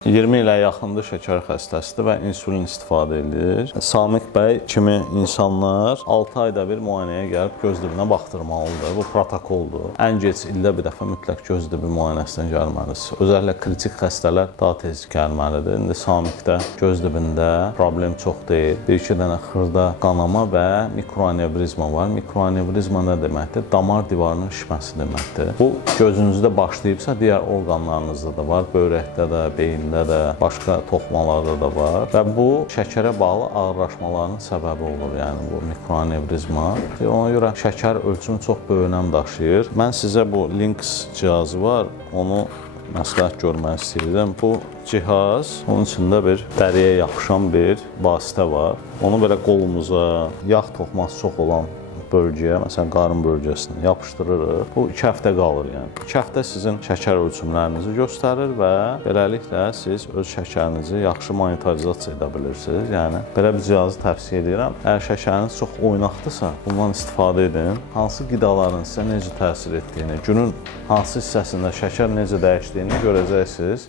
20 ilə yaxındır şəkər xəstəsidir və insulin istifadə edir. Samiq bəy kimi insanlar 6 ayda bir müayinəyə gəlib göz dibinə baxdırmalıdır. Bu protokoldur. Ən gec ildə bir dəfə mütləq göz dibi müayinəsinə gəlməlisiniz. Özəllə kritik xəstələr daha tez gəlməlidir. İndi Samiqdə göz dibində problem çox deyil. Bir-iki dənə xırda qanama və mikroanevrizma var. Mikroanevrizma nə deməkdir? Damar divarının şişməsi deməkdir. Bu gözünüzdə başlayıbsa digər orqanlarınızda da var. Böyrəkdə də, beyində də, başqa toxumalarda da var və bu şəkərə bağlı ağırlaşmaların səbəbi olur, yəni bu mikroanevrizma. Ona görə şəkər ölçümü çox böyük önəm daşıyır. Mən sizə bu Lynx cihazı var, onu məsləhət görmək istəyirəm. Bu cihaz, onun içində bir dəriyə yapışan bir vasitə var. Onu belə qolumuza, yağ toxuması çox olan bölgəyə, məsələn qarın bölgəsinə yapışdırırıq. Bu 2 həftə qalır, yəni. 2 həftə sizin şəkər ölçümlərinizi göstərir və beləliklə siz öz şəkərinizi yaxşı monitorizasiya edə bilirsiniz. Yəni belə bir cihazı tövsiyə edirəm. Əgər şəkəriniz çox oynaqdısa, bundan istifadə edin. Hansı qidaların sizə necə təsir etdiyini, günün hansı hissəsində şəkər necə dəyişdiyini görəcəksiniz.